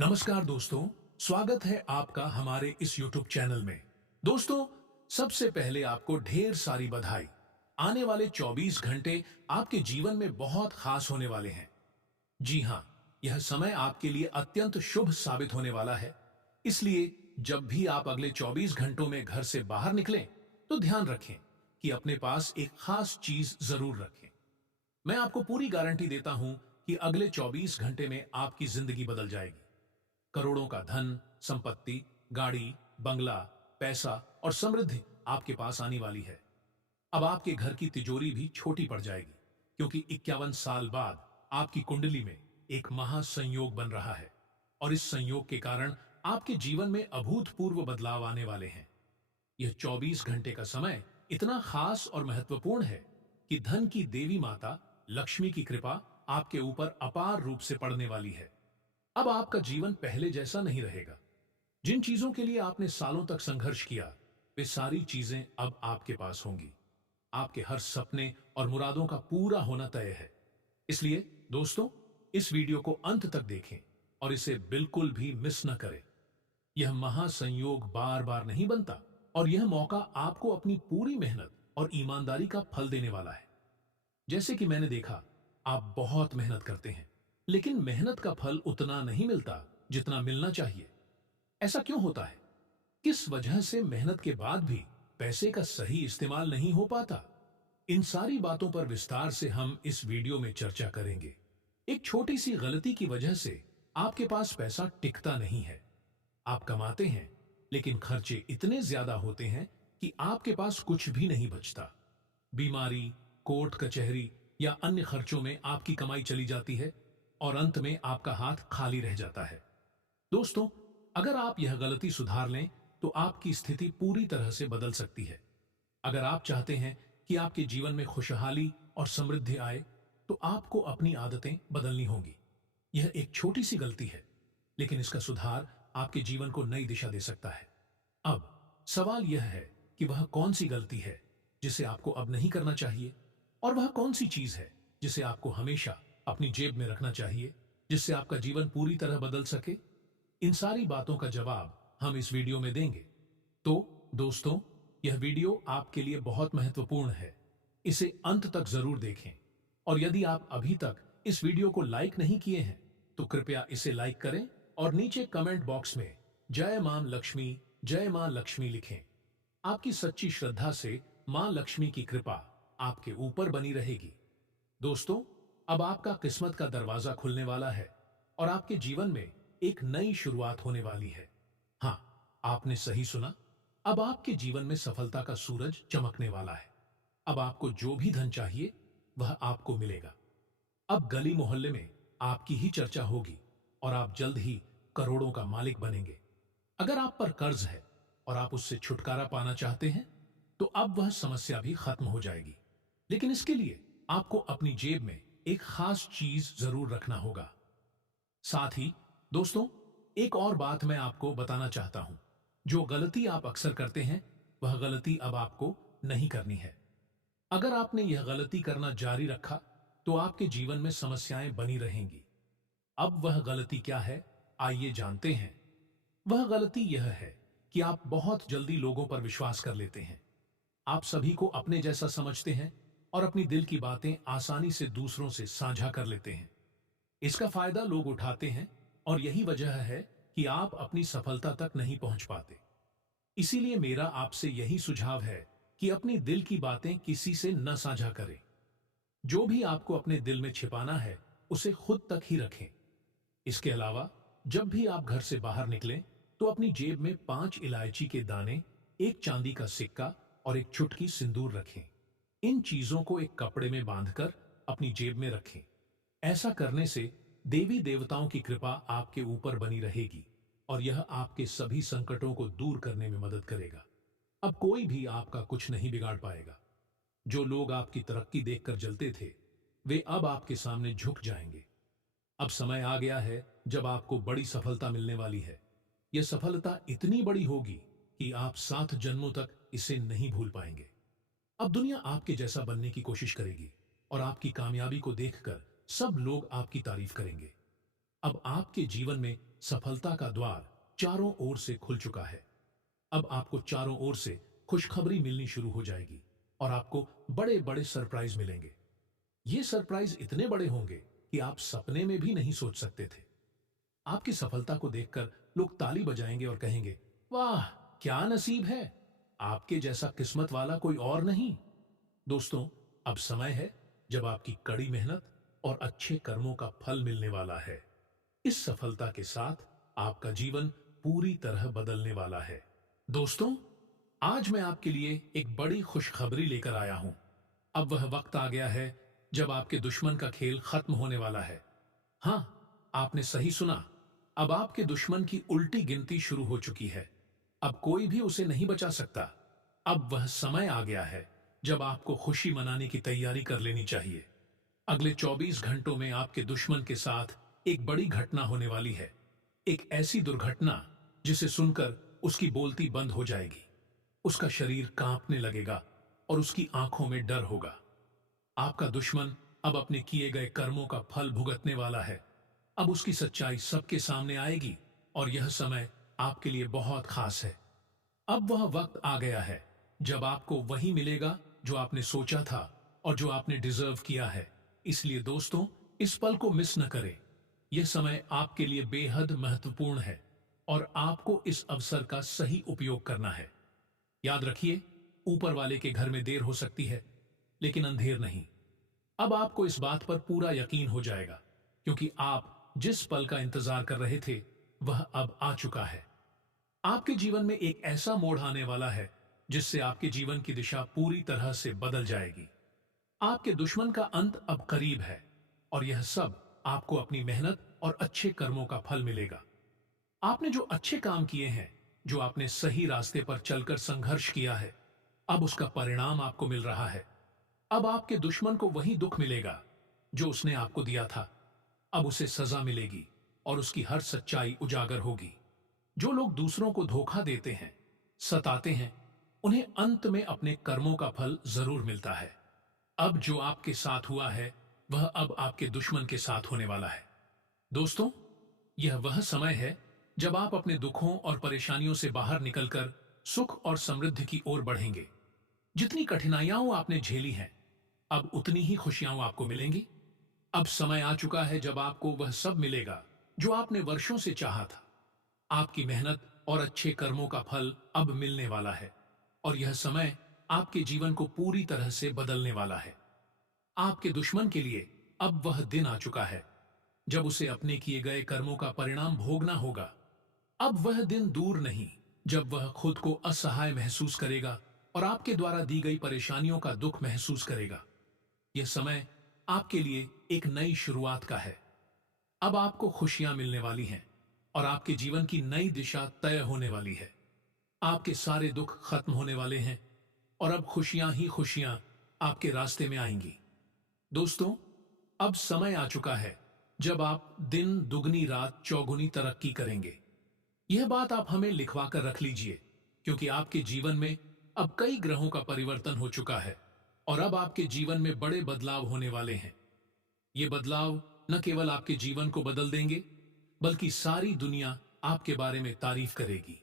नमस्कार दोस्तों, स्वागत है आपका हमारे इस YouTube चैनल में। दोस्तों, सबसे पहले आपको ढेर सारी बधाई। आने वाले 24 घंटे आपके जीवन में बहुत खास होने वाले हैं। जी हाँ, यह समय आपके लिए अत्यंत शुभ साबित होने वाला है। इसलिए जब भी आप अगले 24 घंटों में घर से बाहर निकलें, तो ध्यान रखें कि अपने पास एक खास चीज जरूर रखें। मैं आपको पूरी गारंटी देता हूं कि अगले 24 घंटे में आपकी जिंदगी बदल जाएगी। करोड़ों का धन, संपत्ति, गाड़ी, बंगला, पैसा और समृद्धि आपके पास आने वाली है। अब आपके घर की तिजोरी भी छोटी पड़ जाएगी, क्योंकि 51 साल बाद आपकी कुंडली में एक महासंयोग बन रहा है और इस संयोग के कारण आपके जीवन में अभूतपूर्व बदलाव आने वाले हैं। यह 24 घंटे का समय इतना खास और महत्वपूर्ण है कि धन की देवी माता लक्ष्मी की कृपा आपके ऊपर अपार रूप से पड़ने वाली है। अब आपका जीवन पहले जैसा नहीं रहेगा। जिन चीजों के लिए आपने सालों तक संघर्ष किया, वे सारी चीजें अब आपके पास होंगी। आपके हर सपने और मुरादों का पूरा होना तय है। इसलिए दोस्तों, इस वीडियो को अंत तक देखें और इसे बिल्कुल भी मिस न करें। यह महासंयोग बार बार नहीं बनता और यह मौका आपको अपनी पूरी मेहनत और ईमानदारी का फल देने वाला है। जैसे कि मैंने देखा, आप बहुत मेहनत करते हैं, लेकिन मेहनत का फल उतना नहीं मिलता जितना मिलना चाहिए। ऐसा क्यों होता है? किस वजह से मेहनत के बाद भी पैसे का सही इस्तेमाल नहीं हो पाता? इन सारी बातों पर विस्तार से हम इस वीडियो में चर्चा करेंगे। एक छोटी सी गलती की वजह से आपके पास पैसा टिकता नहीं है। आप कमाते हैं, लेकिन खर्चे इतने ज्यादा होते हैं कि आपके पास कुछ भी नहीं बचता। बीमारी, कोर्ट कचहरी या अन्य खर्चों में आपकी कमाई चली जाती है और अंत में आपका हाथ खाली रह जाता है। दोस्तों, अगर आप यह गलती सुधार लें तो आपकी स्थिति पूरी तरह से बदल सकती है। अगर आप चाहते हैं कि आपके जीवन में खुशहाली और समृद्धि आए, तो आपको अपनी आदतें बदलनी होंगी। यह एक छोटी सी गलती है, लेकिन इसका सुधार आपके जीवन को नई दिशा दे सकता है। अब सवाल यह है कि वह कौन सी गलती है जिसे आपको अब नहीं करना चाहिए, और वह कौन सी चीज है जिसे आपको हमेशा अपनी जेब में रखना चाहिए, जिससे आपका जीवन पूरी तरह बदल सके। इन सारी बातों का जवाब हम इस वीडियो में देंगे। तो दोस्तों, यह वीडियो आपके लिए बहुत महत्वपूर्ण है। इसे अंत तक जरूर देखें और यदि आप अभी तक इस वीडियो को लाइक नहीं किए हैं, तो कृपया इसे लाइक करें और नीचे कमेंट बॉक्स में जय मां लक्ष्मी लिखें। आपकी सच्ची श्रद्धा से मां लक्ष्मी की कृपा आपके ऊपर बनी रहेगी। दोस्तों, अब आपका किस्मत का दरवाजा खुलने वाला है और आपके जीवन में एक नई शुरुआत होने वाली है। हाँ, आपने सही सुना। अब आपके जीवन में सफलता का सूरज चमकने वाला है। अब आपको जो भी धन चाहिए, वह आपको मिलेगा। अब गली मोहल्ले में आपकी ही चर्चा होगी और आप जल्द ही करोड़ों का मालिक बनेंगे। अगर आप पर कर्ज है और आप उससे छुटकारा पाना चाहते हैं, तो अब वह समस्या भी खत्म हो जाएगी। लेकिन इसके लिए आपको अपनी जेब में एक खास चीज जरूर रखना होगा। साथ ही दोस्तों, एक और बात मैं आपको बताना चाहता हूं। जो गलती आप अक्सर करते हैं, वह गलती अब आपको नहीं करनी है। अगर आपने यह गलती करना जारी रखा, तो आपके जीवन में समस्याएं बनी रहेंगी। अब वह गलती क्या है, आइए जानते हैं। वह गलती यह है कि आप बहुत जल्दी लोगों पर विश्वास कर लेते हैं। आप सभी को अपने जैसा समझते हैं और अपनी दिल की बातें आसानी से दूसरों से साझा कर लेते हैं। इसका फायदा लोग उठाते हैं और यही वजह है कि आप अपनी सफलता तक नहीं पहुंच पाते। इसीलिए मेरा आपसे यही सुझाव है कि अपनी दिल की बातें किसी से न साझा करें। जो भी आपको अपने दिल में छिपाना है, उसे खुद तक ही रखें। इसके अलावा जब भी आप घर से बाहर निकलें, तो अपनी जेब में 5 इलायची के दाने, एक चांदी का सिक्का और एक चुटकी सिंदूर रखें। इन चीजों को एक कपड़े में बांधकर अपनी जेब में रखें। ऐसा करने से देवी देवताओं की कृपा आपके ऊपर बनी रहेगी और यह आपके सभी संकटों को दूर करने में मदद करेगा। अब कोई भी आपका कुछ नहीं बिगाड़ पाएगा। जो लोग आपकी तरक्की देखकर जलते थे, वे अब आपके सामने झुक जाएंगे। अब समय आ गया है जब आपको बड़ी सफलता मिलने वाली है। यह सफलता इतनी बड़ी होगी कि आप 7 जन्मों तक इसे नहीं भूल पाएंगे। अब दुनिया आपके जैसा बनने की कोशिश करेगी और आपकी कामयाबी को देखकर सब लोग आपकी तारीफ करेंगे। अब आपके जीवन में सफलता का द्वार चारों ओर से खुल चुका है। अब आपको चारों ओर से खुशखबरी मिलनी शुरू हो जाएगी और आपको बड़े बड़े सरप्राइज मिलेंगे। ये सरप्राइज इतने बड़े होंगे कि आप सपने में भी नहीं सोच सकते थे। आपकी सफलता को देखकर लोग ताली बजाएंगे और कहेंगे, वाह, क्या नसीब है, आपके जैसा किस्मत वाला कोई और नहीं। दोस्तों, अब समय है जब आपकी कड़ी मेहनत और अच्छे कर्मों का फल मिलने वाला है। इस सफलता के साथ आपका जीवन पूरी तरह बदलने वाला है। दोस्तों, आज मैं आपके लिए एक बड़ी खुशखबरी लेकर आया हूं। अब वह वक्त आ गया है जब आपके दुश्मन का खेल खत्म होने वाला है। हां, आपने सही सुना। अब आपके दुश्मन की उल्टी गिनती शुरू हो चुकी है। अब कोई भी उसे नहीं बचा सकता। अब वह समय आ गया है जब आपको खुशी मनाने की तैयारी कर लेनी चाहिए। अगले 24 घंटों में आपके दुश्मन के साथ एक बड़ी घटना होने वाली है। एक ऐसी दुर्घटना जिसे सुनकर उसकी बोलती बंद हो जाएगी, उसका शरीर कांपने लगेगा और उसकी आंखों में डर होगा। आपका दुश्मन अब अपने किए गए कर्मों का फल भुगतने वाला है। अब उसकी सच्चाई सबके सामने आएगी और यह समय आपके लिए बहुत खास है। अब वह वक्त आ गया है जब आपको वही मिलेगा जो आपने सोचा था और जो आपने डिजर्व किया है। इसलिए दोस्तों, इस पल को मिस न करें। यह समय आपके लिए बेहद महत्वपूर्ण है और आपको इस अवसर का सही उपयोग करना है। याद रखिए, ऊपर वाले के घर में देर हो सकती है, लेकिन अंधेर नहीं। अब आपको इस बात पर पूरा यकीन हो जाएगा, क्योंकि आप जिस पल का इंतजार कर रहे थे वह अब आ चुका है। आपके जीवन में एक ऐसा मोड़ आने वाला है जिससे आपके जीवन की दिशा पूरी तरह से बदल जाएगी। आपके दुश्मन का अंत अब करीब है और यह सब आपको अपनी मेहनत और अच्छे कर्मों का फल मिलेगा। आपने जो अच्छे काम किए हैं, जो आपने सही रास्ते पर चलकर संघर्ष किया है, अब उसका परिणाम आपको मिल रहा है। अब आपके दुश्मन को वही दुख मिलेगा जो उसने आपको दिया था। अब उसे सजा मिलेगी और उसकी हर सच्चाई उजागर होगी। जो लोग दूसरों को धोखा देते हैं, सताते हैं, उन्हें अंत में अपने कर्मों का फल जरूर मिलता है। अब जो आपके साथ हुआ है वह अब आपके दुश्मन के साथ होने वाला है। दोस्तों, यह वह समय है जब आप अपने दुखों और परेशानियों से बाहर निकलकर सुख और समृद्धि की ओर बढ़ेंगे। जितनी कठिनाइयां आपने झेली हैं, अब उतनी ही खुशियां आपको मिलेंगी। अब समय आ चुका है जब आपको वह सब मिलेगा जो आपने वर्षों से चाहा था। आपकी मेहनत और अच्छे कर्मों का फल अब मिलने वाला है और यह समय आपके जीवन को पूरी तरह से बदलने वाला है। आपके दुश्मन के लिए अब वह दिन आ चुका है जब उसे अपने किए गए कर्मों का परिणाम भोगना होगा। अब वह दिन दूर नहीं जब वह खुद को असहाय महसूस करेगा और आपके द्वारा दी गई परेशानियों का दुख महसूस करेगा। यह समय आपके लिए एक नई शुरुआत का है। अब आपको खुशियां मिलने वाली हैं और आपके जीवन की नई दिशा तय होने वाली है। आपके सारे दुख खत्म होने वाले हैं और अब खुशियां ही खुशियां आपके रास्ते में आएंगी। दोस्तों, अब समय आ चुका है जब आप दिन दुगनी रात चौगुनी तरक्की करेंगे। यह बात आप हमें लिखवा कर रख लीजिए, क्योंकि आपके जीवन में अब कई ग्रहों का परिवर्तन हो चुका है और अब आपके जीवन में बड़े बदलाव होने वाले हैं। ये बदलाव न केवल आपके जीवन को बदल देंगे, बल्कि सारी दुनिया आपके बारे में तारीफ करेगी।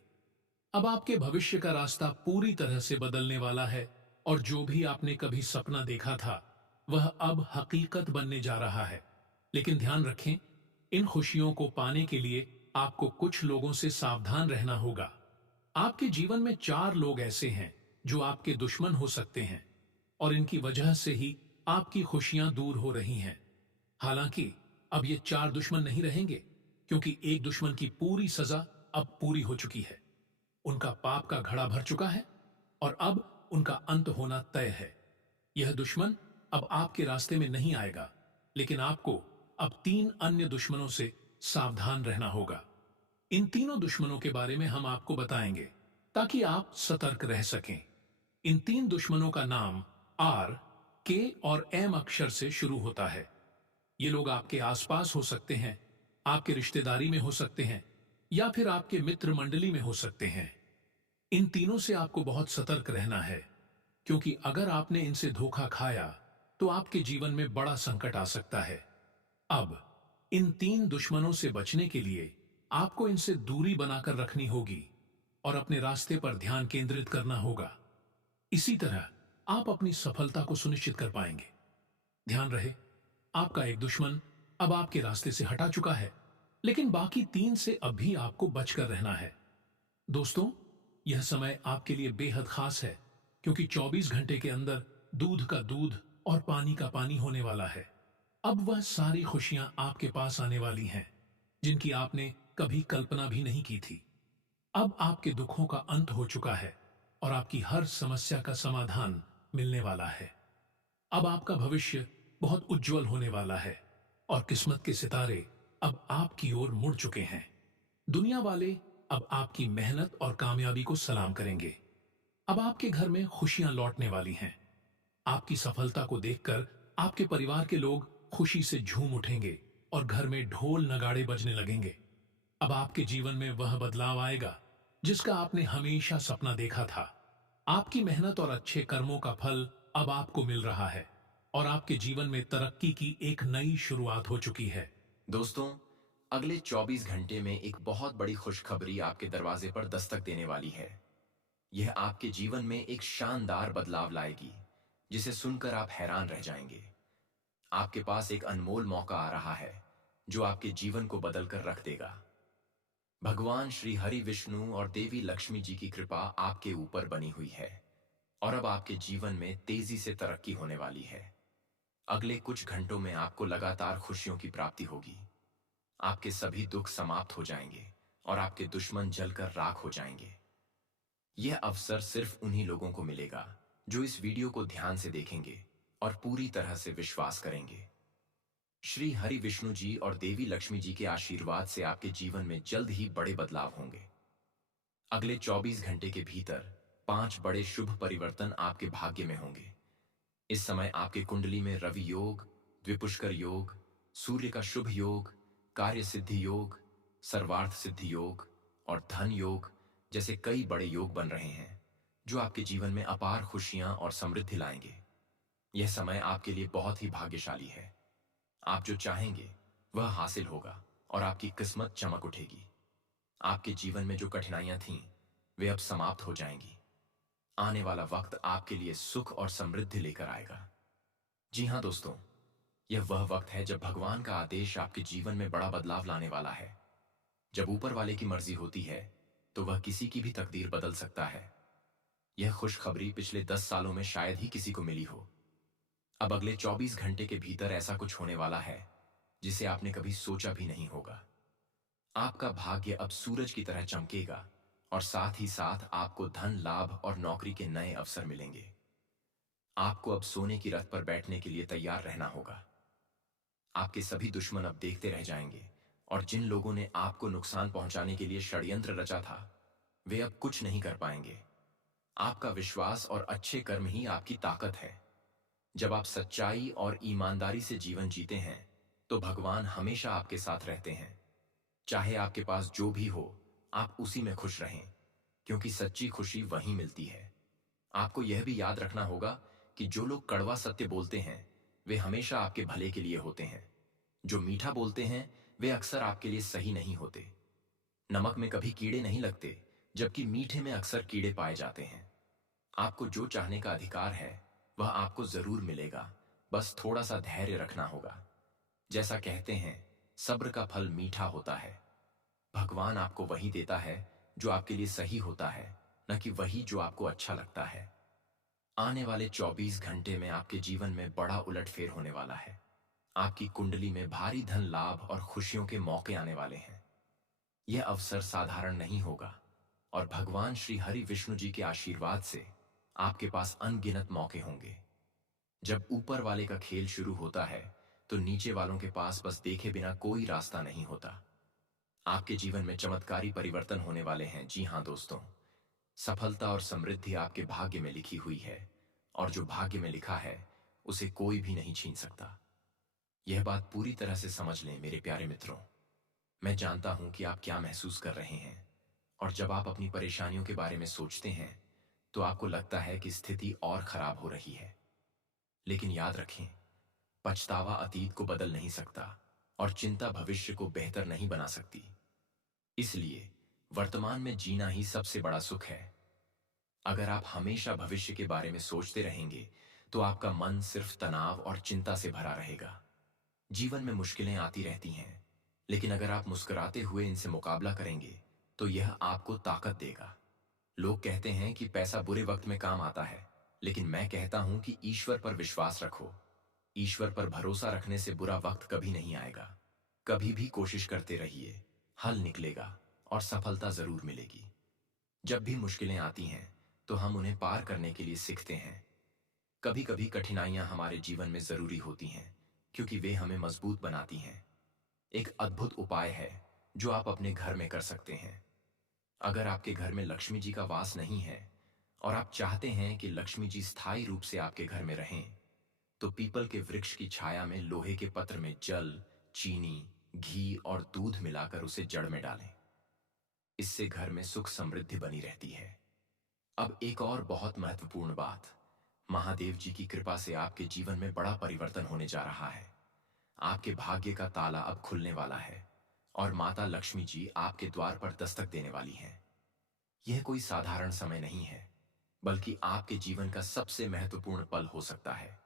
अब आपके भविष्य का रास्ता पूरी तरह से बदलने वाला है और जो भी आपने कभी सपना देखा था वह अब हकीकत बनने जा रहा है। लेकिन ध्यान रखें, इन खुशियों को पाने के लिए आपको कुछ लोगों से सावधान रहना होगा। आपके जीवन में 4 लोग ऐसे हैं जो आपके दुश्मन हो सकते हैं और इनकी वजह से ही आपकी खुशियां दूर हो रही हैं। हालांकि अब ये 4 दुश्मन नहीं रहेंगे, क्योंकि एक दुश्मन की पूरी सजा अब पूरी हो चुकी है। उनका पाप का घड़ा भर चुका है और अब उनका अंत होना तय है। यह दुश्मन अब आपके रास्ते में नहीं आएगा, लेकिन आपको अब 3 अन्य दुश्मनों से सावधान रहना होगा। इन तीनों दुश्मनों के बारे में हम आपको बताएंगे ताकि आप सतर्क रह सकें। इन 3 दुश्मनों का नाम आर, के और एम अक्षर से शुरू होता है। ये लोग आपके आसपास हो सकते हैं, आपके रिश्तेदारी में हो सकते हैं या फिर आपके मित्र मंडली में हो सकते हैं। इन तीनों से आपको बहुत सतर्क रहना है, क्योंकि अगर आपने इनसे धोखा खाया तो आपके जीवन में बड़ा संकट आ सकता है। अब इन 3 दुश्मनों से बचने के लिए आपको इनसे दूरी बनाकर रखनी होगी और अपने रास्ते पर ध्यान केंद्रित करना होगा। इसी तरह आप अपनी सफलता को सुनिश्चित कर पाएंगे। ध्यान रहे, आपका एक दुश्मन अब आपके रास्ते से हटा चुका है, लेकिन बाकी तीन से अब भी आपको बचकर रहना है। दोस्तों, यह समय आपके लिए बेहद खास है, क्योंकि 24 घंटे के अंदर दूध का दूध और पानी का पानी होने वाला है। अब वह सारी खुशियां आपके पास आने वाली हैं, जिनकी आपने कभी कल्पना भी नहीं की थी। अब आपके दुखों का अंत हो चुका है और आपकी हर समस्या का समाधान मिलने वाला है। अब आपका भविष्य बहुत उज्जवल होने वाला है और किस्मत के सितारे अब आपकी ओर मुड़ चुके हैं। दुनिया वाले अब आपकी मेहनत और कामयाबी को सलाम करेंगे। अब आपके घर में खुशियां लौटने वाली हैं। आपकी सफलता को देखकर आपके परिवार के लोग खुशी से झूम उठेंगे और घर में ढोल नगाड़े बजने लगेंगे। अब आपके जीवन में वह बदलाव आएगा जिसका आपने हमेशा सपना देखा था। आपकी मेहनत और अच्छे कर्मों का फल अब आपको मिल रहा है और आपके जीवन में तरक्की की एक नई शुरुआत हो चुकी है। दोस्तों, अगले 24 घंटे में एक बहुत बड़ी खुशखबरी आपके दरवाजे पर दस्तक देने वाली है। यह आपके जीवन में एक शानदार बदलाव लाएगी, जिसे सुनकर आप हैरान रह जाएंगे। आपके पास एक अनमोल मौका आ रहा है, जो आपके जीवन को बदल कर रख देगा। भगवान श्री हरि विष्णु और देवी लक्ष्मी जी की कृपा आपके ऊपर बनी हुई है और अब आपके जीवन में तेजी से तरक्की होने वाली है। अगले कुछ घंटों में आपको लगातार खुशियों की प्राप्ति होगी। आपके सभी दुख समाप्त हो जाएंगे और आपके दुश्मन जलकर राख हो जाएंगे। यह अवसर सिर्फ उन्हीं लोगों को मिलेगा जो इस वीडियो को ध्यान से देखेंगे और पूरी तरह से विश्वास करेंगे। श्री हरि विष्णु जी और देवी लक्ष्मी जी के आशीर्वाद से आपके जीवन में जल्द ही बड़े बदलाव होंगे। अगले 24 घंटे के भीतर 5 बड़े शुभ परिवर्तन आपके भाग्य में होंगे। इस समय आपके कुंडली में रवि योग, द्विपुष्कर योग, सूर्य का शुभ योग, कार्य सिद्धि योग, सर्वार्थ सिद्धि योग और धन योग जैसे कई बड़े योग बन रहे हैं, जो आपके जीवन में अपार खुशियां और समृद्धि लाएंगे। यह समय आपके लिए बहुत ही भाग्यशाली है। आप जो चाहेंगे वह हासिल होगा और आपकी किस्मत चमक उठेगी। आपके जीवन में जो कठिनाइयां थीं, वे अब समाप्त हो जाएंगी। आने वाला वक्त आपके लिए सुख और समृद्धि लेकर आएगा। जी हाँ दोस्तों, यह वह वक्त है जब भगवान का आदेश आपके जीवन में बड़ा बदलाव लाने वाला है। जब ऊपर वाले की मर्जी होती है, तो वह किसी की भी तकदीर बदल सकता है। यह खुशखबरी पिछले 10 सालों में शायद ही किसी को मिली हो। अब अगले 24 घंटे के भीतर ऐसा कुछ होने वाला है जिसे आपने कभी सोचा भी नहीं होगा। आपका भाग्य अब सूरज की तरह चमकेगा और साथ ही साथ आपको धन लाभ और नौकरी के नए अवसर मिलेंगे। आपको अब सोने की रथ पर बैठने के लिए तैयार रहना होगा। आपके सभी दुश्मन अब देखते रह जाएंगे और जिन लोगों ने आपको नुकसान पहुंचाने के लिए षड्यंत्र रचा था, वे अब कुछ नहीं कर पाएंगे। आपका विश्वास और अच्छे कर्म ही आपकी ताकत है। जब आप सच्चाई और ईमानदारी से जीवन जीते हैं, तो भगवान हमेशा आपके साथ रहते हैं। चाहे आपके पास जो भी हो, आप उसी में खुश रहें, क्योंकि सच्ची खुशी वहीं मिलती है। आपको यह भी याद रखना होगा कि जो लोग कड़वा सत्य बोलते हैं, वे हमेशा आपके भले के लिए होते हैं। जो मीठा बोलते हैं, वे अक्सर आपके लिए सही नहीं होते। नमक में कभी कीड़े नहीं लगते, जबकि मीठे में अक्सर कीड़े पाए जाते हैं। आपको जो चाहने का अधिकार है, वह आपको जरूर मिलेगा। बस थोड़ा सा धैर्य रखना होगा। जैसा कहते हैं, सब्र का फल मीठा होता है। भगवान आपको वही देता है जो आपके लिए सही होता है, न कि वही जो आपको अच्छा लगता है। आने वाले 24 घंटे में आपके जीवन में बड़ा उलटफेर होने वाला है। आपकी कुंडली में भारी धन लाभ और खुशियों के मौके आने वाले हैं। यह अवसर साधारण नहीं होगा और भगवान श्री हरि विष्णु जी के आशीर्वाद से आपके पास अनगिनत मौके होंगे। जब ऊपर वाले का खेल शुरू होता है, तो नीचे वालों के पास बस देखे बिना कोई रास्ता नहीं होता। आपके जीवन में चमत्कारी परिवर्तन होने वाले हैं। जी हाँ दोस्तों, सफलता और समृद्धि आपके भाग्य में लिखी हुई है और जो भाग्य में लिखा है, उसे कोई भी नहीं छीन सकता। यह बात पूरी तरह से समझ लें मेरे प्यारे मित्रों। मैं जानता हूं कि आप क्या महसूस कर रहे हैं और जब आप अपनी परेशानियों के बारे में सोचते हैं, तो आपको लगता है कि स्थिति और खराब हो रही है। लेकिन याद रखें, पछतावा अतीत को बदल नहीं सकता और चिंता भविष्य को बेहतर नहीं बना सकती। इसलिए वर्तमान में जीना ही सबसे बड़ा सुख है। अगर आप हमेशा भविष्य के बारे में सोचते रहेंगे, तो आपका मन सिर्फ तनाव और चिंता से भरा रहेगा। जीवन में मुश्किलें आती रहती हैं, लेकिन अगर आप मुस्कुराते हुए इनसे मुकाबला करेंगे, तो यह आपको ताकत देगा। लोग कहते हैं कि पैसा बुरे वक्त में काम आता है, लेकिन मैं कहता हूं कि ईश्वर पर विश्वास रखो। ईश्वर पर भरोसा रखने से बुरा वक्त कभी नहीं आएगा। कभी भी कोशिश करते रहिए, हल निकलेगा और सफलता जरूर मिलेगी। जब भी मुश्किलें आती हैं, तो हम उन्हें पार करने के लिए सीखते हैं। कभी कभी कठिनाइयां हमारे जीवन में जरूरी होती हैं, क्योंकि वे हमें मजबूत बनाती हैं। एक अद्भुत उपाय है जो आप अपने घर में कर सकते हैं। अगर आपके घर में लक्ष्मी जी का वास नहीं है और आप चाहते हैं कि लक्ष्मी जी स्थायी रूप से आपके घर में रहें, तो पीपल के वृक्ष की छाया में लोहे के पत्र में जल, चीनी, घी और दूध मिलाकर उसे जड़ में डालें। इससे घर में सुख समृद्धि बनी रहती है। अब एक और बहुत महत्वपूर्ण बात, महादेव जी की कृपा से आपके जीवन में बड़ा परिवर्तन होने जा रहा है। आपके भाग्य का ताला अब खुलने वाला है और माता लक्ष्मी जी आपके द्वार पर दस्तक देने वाली हैं। यह कोई साधारण समय नहीं है, बल्कि आपके जीवन का सबसे महत्वपूर्ण पल हो सकता है।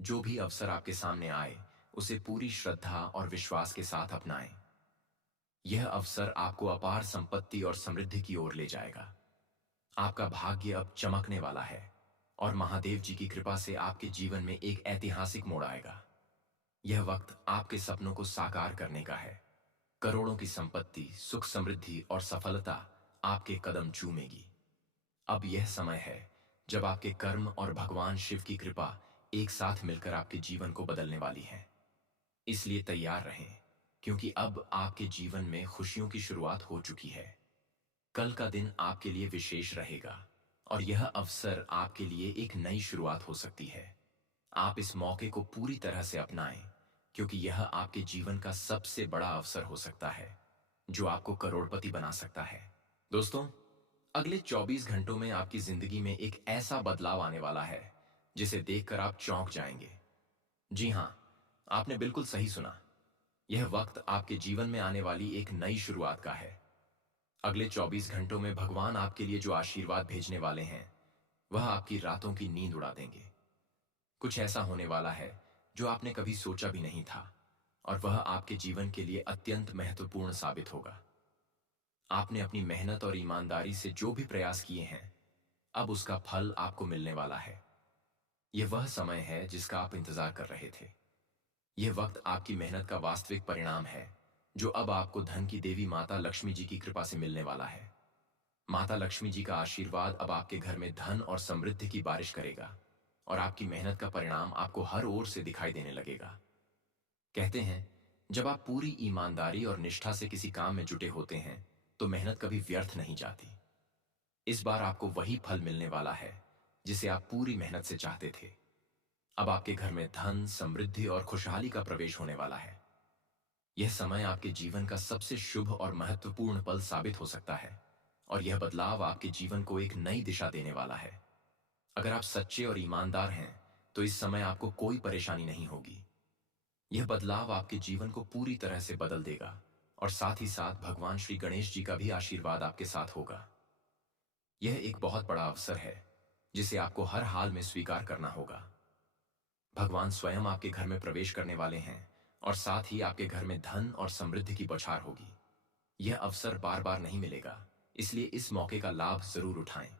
जो भी अवसर आपके सामने आए, उसे पूरी श्रद्धा और विश्वास के साथ अपनाएं। यह अवसर आपको अपार संपत्ति और समृद्धि की ओर ले जाएगा। आपका भाग्य अब चमकने वाला है और महादेव जी की कृपा से आपके जीवन में एक ऐतिहासिक मोड़ आएगा। यह वक्त आपके सपनों को साकार करने का है। करोड़ों की संपत्ति, सुख समृद्धि और सफलता आपके कदम चूमेगी। अब यह समय है जब आपके कर्म और भगवान शिव की कृपा एक साथ मिलकर आपके जीवन को बदलने वाली है। इसलिए तैयार रहें, क्योंकि अब आपके जीवन में खुशियों की शुरुआत हो चुकी है। कल का दिन आपके लिए विशेष रहेगा और यह अवसर आपके लिए एक नई शुरुआत हो सकती है। आप इस मौके को पूरी तरह से अपनाएं, क्योंकि यह आपके जीवन का सबसे बड़ा अवसर हो सकता है, जो आपको करोड़पति बना सकता है। दोस्तों, अगले 24 घंटों में आपकी जिंदगी में एक ऐसा बदलाव आने वाला है जिसे देखकर आप चौंक जाएंगे। जी हां, आपने बिल्कुल सही सुना। यह वक्त आपके जीवन में आने वाली एक नई शुरुआत का है। अगले 24 घंटों में भगवान आपके लिए जो आशीर्वाद भेजने वाले हैं, वह आपकी रातों की नींद उड़ा देंगे। कुछ ऐसा होने वाला है जो आपने कभी सोचा भी नहीं था, और वह आपके जीवन के लिए अत्यंत महत्वपूर्ण साबित होगा। आपने अपनी मेहनत और ईमानदारी से जो भी प्रयास किए हैं, अब उसका फल आपको मिलने वाला है। यह वह समय है जिसका आप इंतजार कर रहे थे। यह वक्त आपकी मेहनत का वास्तविक परिणाम है, जो अब आपको धन की देवी माता लक्ष्मी जी की कृपा से मिलने वाला है। माता लक्ष्मी जी का आशीर्वाद अब आपके घर में धन और समृद्धि की बारिश करेगा और आपकी मेहनत का परिणाम आपको हर ओर से दिखाई देने लगेगा। कहते हैं, जब आप पूरी ईमानदारी और निष्ठा से किसी काम में जुटे होते हैं, तो मेहनत कभी व्यर्थ नहीं जाती। इस बार आपको वही फल मिलने वाला है जिसे आप पूरी मेहनत से चाहते थे। अब आपके घर में धन, समृद्धि और खुशहाली का प्रवेश होने वाला है। यह समय आपके जीवन का सबसे शुभ और महत्वपूर्ण पल साबित हो सकता है, और यह बदलाव आपके जीवन को एक नई दिशा देने वाला है। अगर आप सच्चे और ईमानदार हैं, तो इस समय आपको कोई परेशानी नहीं होगी। यह बदलाव आपके जीवन को पूरी तरह से बदल देगा, और साथ ही साथ भगवान श्री गणेश जी का भी आशीर्वाद आपके साथ होगा। यह एक बहुत बड़ा अवसर है जिसे आपको हर हाल में स्वीकार करना होगा। भगवान स्वयं आपके घर में प्रवेश करने वाले हैं, और साथ ही आपके घर में धन और समृद्धि की बौछार होगी। यह अवसर बार बार नहीं मिलेगा, इसलिए इस मौके का लाभ जरूर उठाएं।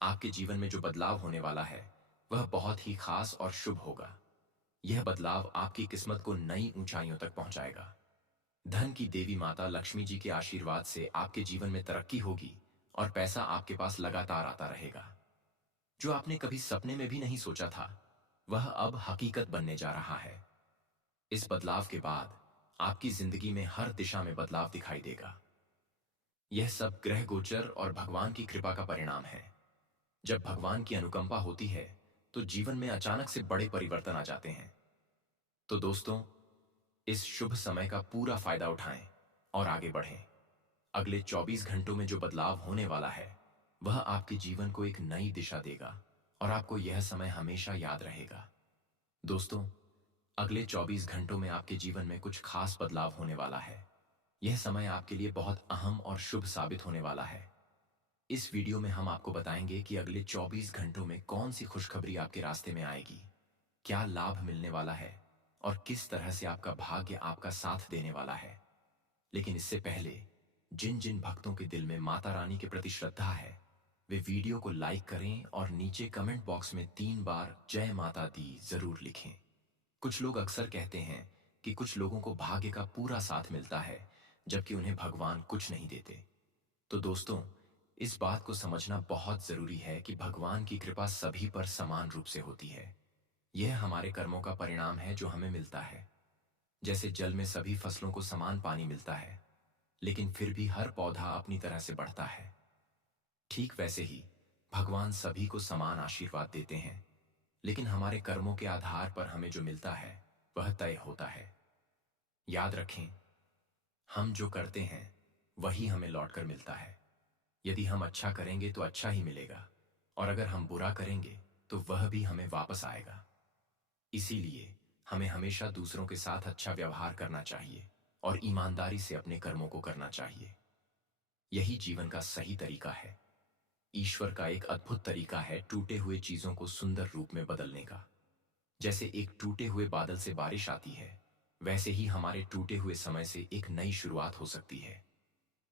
आपके जीवन में जो बदलाव होने वाला है, वह बहुत ही खास और शुभ होगा। यह बदलाव आपकी किस्मत को नई ऊंचाइयों तक पहुंचाएगा। धन की देवी माता लक्ष्मी जी के आशीर्वाद से आपके जीवन में तरक्की होगी और पैसा आपके पास लगातार आता रहेगा। जो आपने कभी सपने में भी नहीं सोचा था, वह अब हकीकत बनने जा रहा है। इस बदलाव के बाद आपकी जिंदगी में हर दिशा में बदलाव दिखाई देगा। यह सब ग्रह गोचर और भगवान की कृपा का परिणाम है। जब भगवान की अनुकंपा होती है, तो जीवन में अचानक से बड़े परिवर्तन आ जाते हैं। तो दोस्तों, इस शुभ समय का पूरा फायदा उठाएं और आगे बढ़ें। अगले 24 घंटों में जो बदलाव होने वाला है, वह आपके जीवन को एक नई दिशा देगा और आपको यह समय हमेशा याद रहेगा। दोस्तों, अगले 24 घंटों में आपके जीवन में कुछ खास बदलाव होने वाला है। यह समय आपके लिए बहुत अहम और शुभ साबित होने वाला है। इस वीडियो में हम आपको बताएंगे कि अगले 24 घंटों में कौन सी खुशखबरी आपके रास्ते में आएगी, क्या लाभ मिलने वाला है और किस तरह से आपका भाग्य आपका साथ देने वाला है। लेकिन इससे पहले जिन जिन भक्तों के दिल में माता रानी के प्रति श्रद्धा है, वे वीडियो को लाइक करें और नीचे कमेंट बॉक्स में 3 बार जय माता दी जरूर लिखें। कुछ लोग अक्सर कहते हैं कि कुछ लोगों को भाग्य का पूरा साथ मिलता है, जबकि उन्हें भगवान कुछ नहीं देते। तो दोस्तों, इस बात को समझना बहुत जरूरी है कि भगवान की कृपा सभी पर समान रूप से होती है। यह हमारे कर्मों का परिणाम है जो हमें मिलता है। जैसे जल में सभी फसलों को समान पानी मिलता है, लेकिन फिर भी हर पौधा अपनी तरह से बढ़ता है। ठीक वैसे ही भगवान सभी को समान आशीर्वाद देते हैं, लेकिन हमारे कर्मों के आधार पर हमें जो मिलता है वह तय होता है। याद रखें, हम जो करते हैं वही हमें लौटकर मिलता है। यदि हम अच्छा करेंगे तो अच्छा ही मिलेगा, और अगर हम बुरा करेंगे तो वह भी हमें वापस आएगा। इसीलिए हमें हमेशा दूसरों के साथ अच्छा व्यवहार करना चाहिए और ईमानदारी से अपने कर्मों को करना चाहिए। यही जीवन का सही तरीका है। ईश्वर का एक अद्भुत तरीका है टूटे हुए चीजों को सुंदर रूप में बदलने का। जैसे एक टूटे हुए बादल से बारिश आती है, वैसे ही हमारे टूटे हुए समय से एक नई शुरुआत हो सकती है।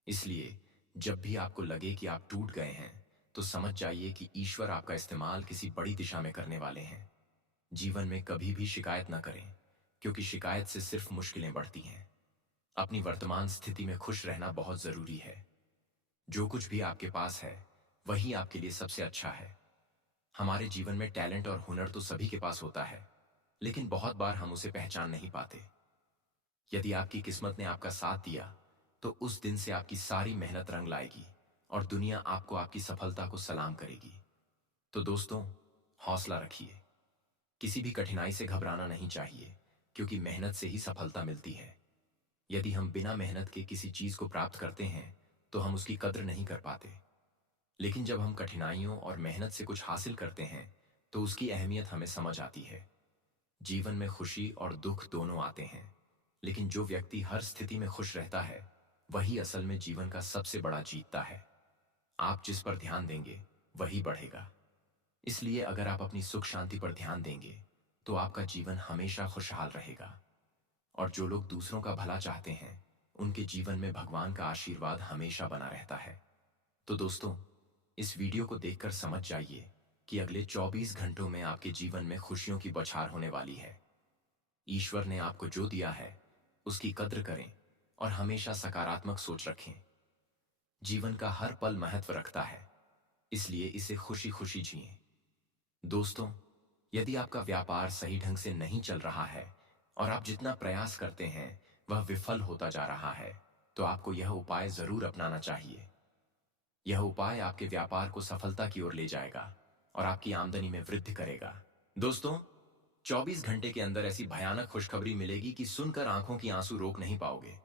इसलिए जब भी आपको लगे कि आप टूट गए हैं, तो समझ जाइए कि ईश्वर आपका इस्तेमाल किसी बड़ी दिशा में करने वाले हैं। जीवन में कभी भी शिकायत न करें, क्योंकि शिकायत से सिर्फ मुश्किलें बढ़ती हैं। अपनी वर्तमान स्थिति में खुश रहना बहुत जरूरी है। जो कुछ भी आपके पास है वही आपके लिए सबसे अच्छा है। हमारे जीवन में टैलेंट और हुनर तो सभी के पास होता है, लेकिन बहुत बार हम उसे पहचान नहीं पाते। यदि आपकी किस्मत ने आपका साथ दिया, तो उस दिन से आपकी सारी मेहनत रंग लाएगी और दुनिया आपको आपकी सफलता को सलाम करेगी। तो दोस्तों, हौसला रखिए। किसी भी कठिनाई से घबराना नहीं चाहिए, क्योंकि मेहनत से ही सफलता मिलती है। यदि हम बिना मेहनत के किसी चीज को प्राप्त करते हैं, तो हम उसकी कद्र नहीं कर पाते। लेकिन जब हम कठिनाइयों और मेहनत से कुछ हासिल करते हैं, तो उसकी अहमियत हमें समझ आती है। जीवन में खुशी और दुख दोनों आते हैं, लेकिन जो व्यक्ति हर स्थिति में खुश रहता है, वही असल में जीवन का सबसे बड़ा जीतता है। आप जिस पर ध्यान देंगे वही बढ़ेगा। इसलिए अगर आप अपनी सुख शांति पर ध्यान देंगे, तो आपका जीवन हमेशा खुशहाल रहेगा। और जो लोग दूसरों का भला चाहते हैं, उनके जीवन में भगवान का आशीर्वाद हमेशा बना रहता है। तो दोस्तों, इस वीडियो को देखकर समझ जाइए कि अगले 24 घंटों में आपके जीवन में खुशियों की बौछार होने वाली है। ईश्वर ने आपको जो दिया है उसकी कद्र करें और हमेशा सकारात्मक सोच रखें। जीवन का हर पल महत्व रखता है, इसलिए इसे खुशी खुशी जिएं। दोस्तों, यदि आपका व्यापार सही ढंग से नहीं चल रहा है और आप जितना प्रयास करते हैं वह विफल होता जा रहा है, तो आपको यह उपाय जरूर अपनाना चाहिए। यह उपाय आपके व्यापार को सफलता की ओर ले जाएगा और आपकी आमदनी में वृद्धि करेगा। दोस्तों, 24 घंटे के अंदर ऐसी भयानक खुशखबरी मिलेगी कि सुनकर आंखों की आंसू रोक नहीं पाओगे।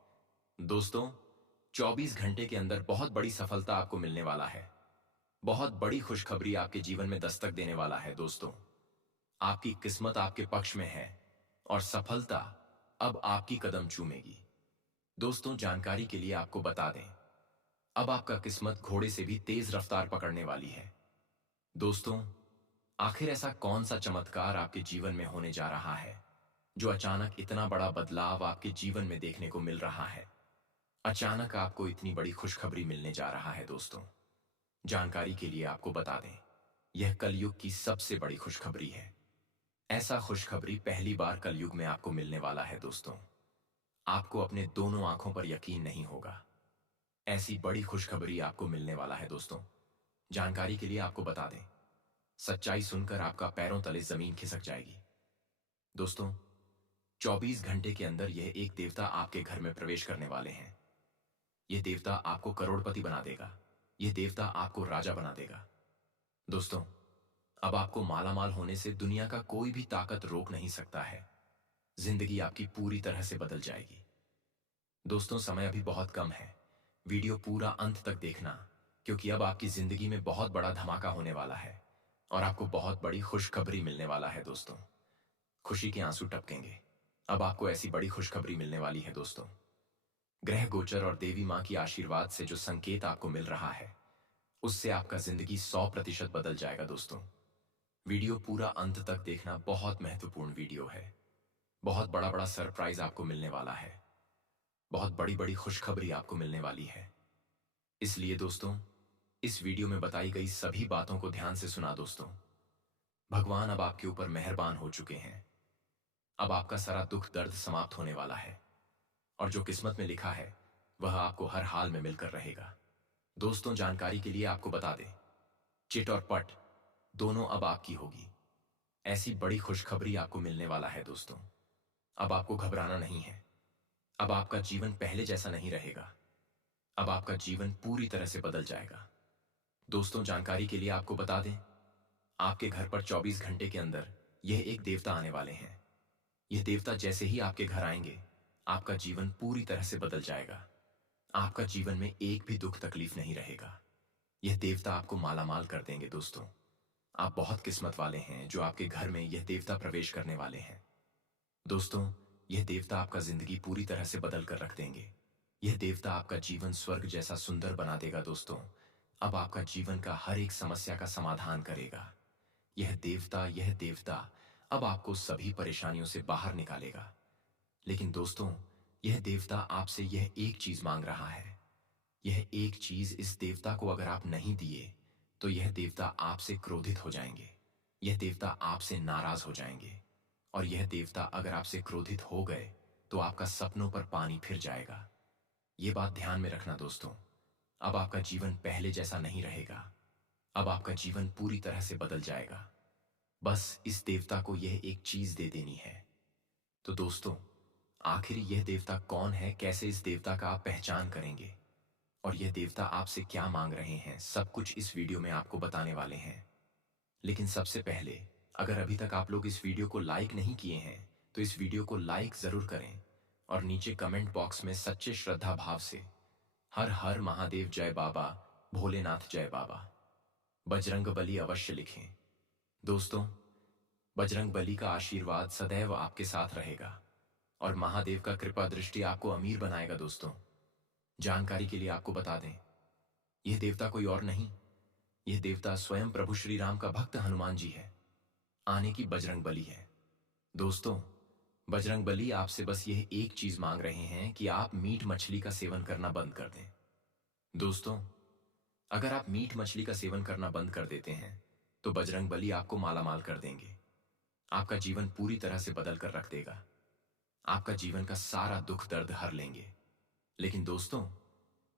दोस्तों, 24 घंटे के अंदर बहुत बड़ी सफलता आपको मिलने वाला है। बहुत बड़ी खुशखबरी आपके जीवन में दस्तक देने वाला है। दोस्तों, आपकी किस्मत आपके पक्ष में है और सफलता अब आपकी कदम चूमेगी। दोस्तों, जानकारी के लिए आपको बता दें, अब आपका किस्मत घोड़े से भी तेज रफ्तार पकड़ने वाली है। दोस्तों, आखिर ऐसा कौन सा चमत्कार आपके जीवन में होने जा रहा है, जो अचानक इतना बड़ा बदलाव आपके जीवन में देखने को मिल रहा है? अचानक आपको इतनी बड़ी खुशखबरी मिलने जा रहा है। दोस्तों, जानकारी के लिए आपको बता दें, यह कलयुग की सबसे बड़ी खुशखबरी है। ऐसा खुशखबरी पहली बार कलयुग में आपको मिलने वाला है। दोस्तों, आपको अपने दोनों आंखों पर यकीन नहीं होगा। ऐसी बड़ी खुशखबरी आपको मिलने वाला है। दोस्तों, जानकारी के लिए आपको बता दें, सच्चाई सुनकर आपका पैरों तले जमीन खिसक जाएगी। दोस्तों, 24 घंटे के अंदर यह एक देवता आपके घर में प्रवेश करने वाले हैं। यह देवता आपको करोड़पति बना देगा। यह देवता आपको राजा बना देगा। दोस्तों, अब आपको मालामाल होने से दुनिया का कोई भी ताकत रोक नहीं सकता है। जिंदगी आपकी पूरी तरह से बदल जाएगी। दोस्तों, समय अभी बहुत कम है। वीडियो पूरा अंत तक देखना, क्योंकि अब आपकी जिंदगी में बहुत बड़ा धमाका होने वाला है और आपको बहुत बड़ी खुशखबरी मिलने वाला है। दोस्तों, खुशी के आंसू टपकेंगे। अब आपको ऐसी बड़ी खुशखबरी मिलने वाली है। दोस्तों, ग्रह गोचर और देवी माँ की आशीर्वाद से जो संकेत आपको मिल रहा है, उससे आपका जिंदगी 100% बदल जाएगा दोस्तों। वीडियो पूरा अंत तक देखना, बहुत महत्वपूर्ण वीडियो है। बहुत बड़ा बड़ा सरप्राइज आपको मिलने वाला है। बहुत बड़ी बड़ी खुशखबरी आपको मिलने वाली है। इसलिए दोस्तों, इस वीडियो में बताई गई सभी बातों को ध्यान से सुना दोस्तों। भगवान अब आपके ऊपर मेहरबान हो चुके हैं। अब आपका सारा दुख दर्द समाप्त होने वाला है, और जो किस्मत में लिखा है वह आपको हर हाल में मिलकर रहेगा। दोस्तों, जानकारी के लिए आपको बता दें, चिट और पट दोनों अब आपकी होगी। ऐसी बड़ी खुशखबरी आपको मिलने वाला है दोस्तों। अब आपको घबराना नहीं है। अब आपका जीवन पहले जैसा नहीं रहेगा। अब आपका जीवन पूरी तरह से बदल जाएगा। दोस्तों, जानकारी के लिए आपको बता दें, आपके घर पर 24 घंटे के अंदर यह एक देवता आने वाले हैं। यह देवता जैसे ही आपके घर आएंगे, आपका जीवन पूरी तरह से बदल जाएगा। आपका जीवन में एक भी दुख तकलीफ नहीं रहेगा। यह देवता आपको मालामाल कर देंगे दोस्तों। आप बहुत किस्मत वाले हैं जो आपके घर में यह देवता प्रवेश करने वाले हैं। दोस्तों, यह देवता आपका जिंदगी पूरी तरह से बदल कर रख देंगे। यह देवता आपका जीवन स्वर्ग जैसा सुंदर बना देगा दोस्तों। अब आपका जीवन का हर एक समस्या का समाधान करेगा। यह देवता अब आपको सभी परेशानियों से बाहर निकालेगा। लेकिन दोस्तों, यह देवता आपसे यह एक चीज मांग रहा है। यह एक चीज इस देवता को अगर आप नहीं दिए, तो यह देवता आपसे क्रोधित हो जाएंगे। यह देवता आपसे नाराज हो जाएंगे। और यह देवता अगर आपसे क्रोधित हो गए, तो आपका सपनों पर पानी फिर जाएगा। ये बात ध्यान में रखना दोस्तों। अब आपका जीवन पहले जैसा नहीं रहेगा। अब आपका जीवन पूरी तरह से बदल जाएगा। बस इस देवता को यह एक चीज दे देनी है। तो दोस्तों, आखिर यह देवता कौन है, कैसे इस देवता का आप पहचान करेंगे, और यह देवता आपसे क्या मांग रहे हैं, सब कुछ इस वीडियो में आपको बताने वाले हैं। लेकिन सबसे पहले, अगर अभी तक आप लोग इस वीडियो को लाइक नहीं किए हैं, तो इस वीडियो को लाइक जरूर करें, और नीचे कमेंट बॉक्स में सच्चे श्रद्धा भाव से हर हर महादेव जय बाबा, भोलेनाथ जय बाबा, बजरंग बली अवश्य लिखें। दोस्तों, बजरंग बली का आशीर्वाद सदैव आपके साथ रहेगा, और महादेव का कृपा दृष्टि आपको अमीर बनाएगा दोस्तों। जानकारी के लिए आपको बता दें, यह देवता कोई और नहीं, यह देवता स्वयं प्रभु श्री राम का भक्त हनुमान जी है। आने की बजरंग बली है। दोस्तों, बजरंग बली आपसे बस यह एक चीज मांग रहे हैं कि आप मीट मछली का सेवन करना बंद कर दें। दोस्तों, अगर आप मीट मछली का सेवन करना बंद कर देते हैं, तो बजरंग बली आपको मालामाल कर देंगे। आपका जीवन पूरी तरह से बदल कर रख देगा। आपका जीवन का सारा दुख दर्द हर लेंगे। लेकिन दोस्तों,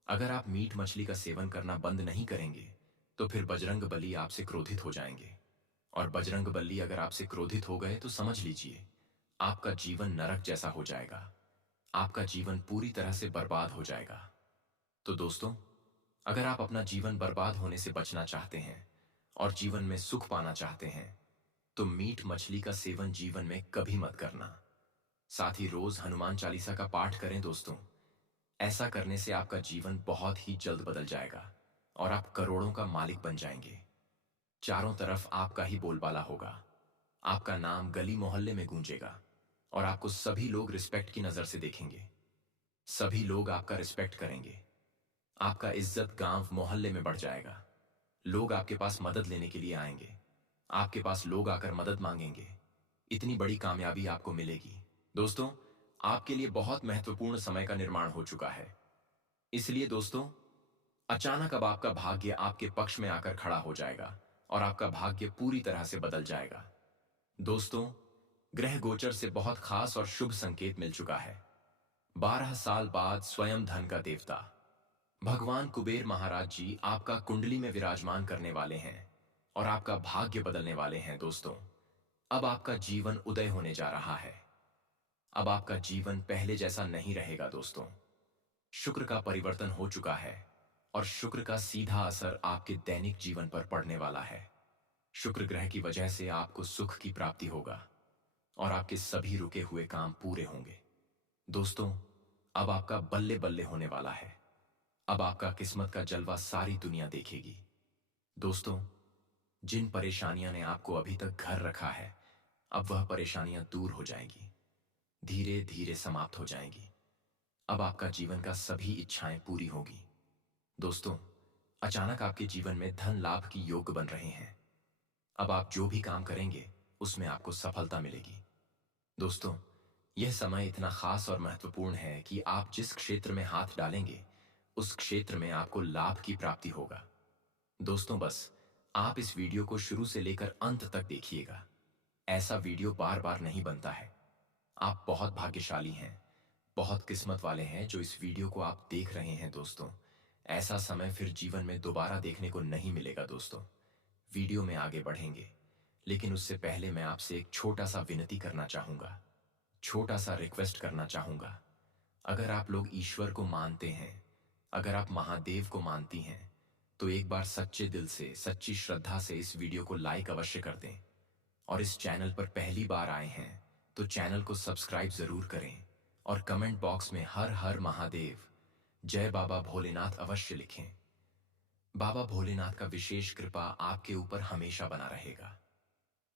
अगर आप मीट मछली का सेवन करना बंद नहीं करेंगे, तो फिर बजरंग बली आपसे क्रोधित हो जाएंगे। और बजरंग बली अगर आपसे क्रोधित हो गए, तो समझ लीजिए आपका जीवन नरक जैसा हो जाएगा। आपका जीवन पूरी तरह से बर्बाद हो जाएगा। तो दोस्तों, अगर आप अपना जीवन बर्बाद होने से बचना चाहते हैं और जीवन में सुख पाना चाहते हैं, तो मीट मछली का सेवन जीवन में कभी मत करना। साथ ही रोज हनुमान चालीसा का पाठ करें दोस्तों। ऐसा करने से आपका जीवन बहुत ही जल्द बदल जाएगा, और आप करोड़ों का मालिक बन जाएंगे। चारों तरफ आपका ही बोलबाला होगा। आपका नाम गली मोहल्ले में गूंजेगा, और आपको सभी लोग रिस्पेक्ट की नजर से देखेंगे। सभी लोग आपका रिस्पेक्ट करेंगे। आपका इज्जत गांव मोहल्ले में बढ़ जाएगा। लोग आपके पास मदद लेने के लिए आएंगे। आपके पास लोग आकर मदद मांगेंगे। इतनी बड़ी कामयाबी आपको मिलेगी। दोस्तों, आपके लिए बहुत महत्वपूर्ण समय का निर्माण हो चुका है। इसलिए दोस्तों, अचानक अब आपका भाग्य आपके पक्ष में आकर खड़ा हो जाएगा, और आपका भाग्य पूरी तरह से बदल जाएगा। दोस्तों, ग्रह गोचर से बहुत खास और शुभ संकेत मिल चुका है। 12 साल बाद स्वयं धन का देवता भगवान कुबेर महाराज जी आपका कुंडली में विराजमान करने वाले हैं, और आपका भाग्य बदलने वाले हैं। दोस्तों, अब आपका जीवन उदय होने जा रहा है। अब आपका जीवन पहले जैसा नहीं रहेगा दोस्तों। शुक्र का परिवर्तन हो चुका है, और शुक्र का सीधा असर आपके दैनिक जीवन पर पड़ने वाला है। शुक्र ग्रह की वजह से आपको सुख की प्राप्ति होगा, और आपके सभी रुके हुए काम पूरे होंगे। दोस्तों, अब आपका बल्ले बल्ले होने वाला है। अब आपका किस्मत का जलवा सारी दुनिया देखेगी। दोस्तों, जिन परेशानियों ने आपको अभी तक घर रखा है, अब वह परेशानियां दूर हो जाएंगी, धीरे धीरे समाप्त हो जाएंगी। अब आपका जीवन का सभी इच्छाएं पूरी होगी। दोस्तों, अचानक आपके जीवन में धन लाभ की योग बन रहे हैं। अब आप जो भी काम करेंगे उसमें आपको सफलता मिलेगी। दोस्तों, यह समय इतना खास और महत्वपूर्ण है कि आप जिस क्षेत्र में हाथ डालेंगे उस क्षेत्र में आपको लाभ की प्राप्ति होगा। दोस्तों, बस आप इस वीडियो को शुरू से लेकर अंत तक देखिएगा। ऐसा वीडियो बार बार नहीं बनता है। आप बहुत भाग्यशाली हैं, बहुत किस्मत वाले हैं जो इस वीडियो को आप देख रहे हैं। दोस्तों, ऐसा समय फिर जीवन में दोबारा देखने को नहीं मिलेगा। दोस्तों, वीडियो में आगे बढ़ेंगे, लेकिन उससे पहले मैं आपसे एक छोटा सा विनती करना चाहूंगा, छोटा सा रिक्वेस्ट करना चाहूंगा। अगर आप लोग ईश्वर को मानते हैं, अगर आप महादेव को मानती हैं, तो एक बार सच्चे दिल से, सच्ची श्रद्धा से इस वीडियो को लाइक अवश्य कर दें। और इस चैनल पर पहली बार आए हैं तो चैनल को सब्सक्राइब जरूर करें और कमेंट बॉक्स में हर हर महादेव, जय बाबा भोलेनाथ अवश्य लिखें। बाबा भोलेनाथ का विशेष कृपा आपके ऊपर हमेशा बना रहेगा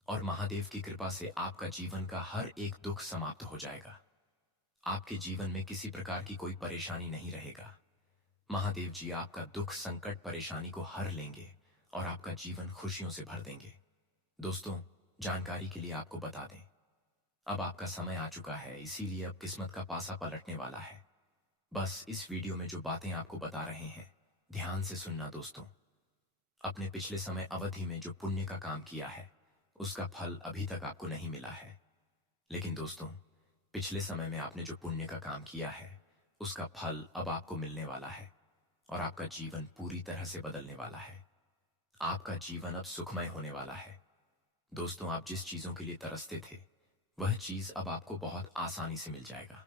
और महादेव की कृपा से आपका जीवन का हर एक दुख समाप्त हो जाएगा। आपके जीवन में किसी प्रकार की कोई परेशानी नहीं रहेगा। महादेव जी आपका दुख, संकट, परेशानी को हर लेंगे और आपका जीवन खुशियों से भर देंगे। दोस्तों, जानकारी के लिए आपको बता दें, अब आपका समय आ चुका है, इसीलिए अब किस्मत का पासा पलटने वाला है। बस इस वीडियो में जो बातें आपको बता रहे हैं ध्यान से सुनना। दोस्तों, अपने पिछले समय अवधि में जो पुण्य का काम किया है उसका फल अभी तक आपको नहीं मिला है। लेकिन दोस्तों, पिछले समय में आपने जो पुण्य का काम किया है उसका फल अब आपको मिलने वाला है और आपका जीवन पूरी तरह से बदलने वाला है। आपका जीवन अब सुखमय होने वाला है। दोस्तों, आप जिस चीजों के लिए तरसते थे वह चीज अब आपको बहुत आसानी से मिल जाएगा।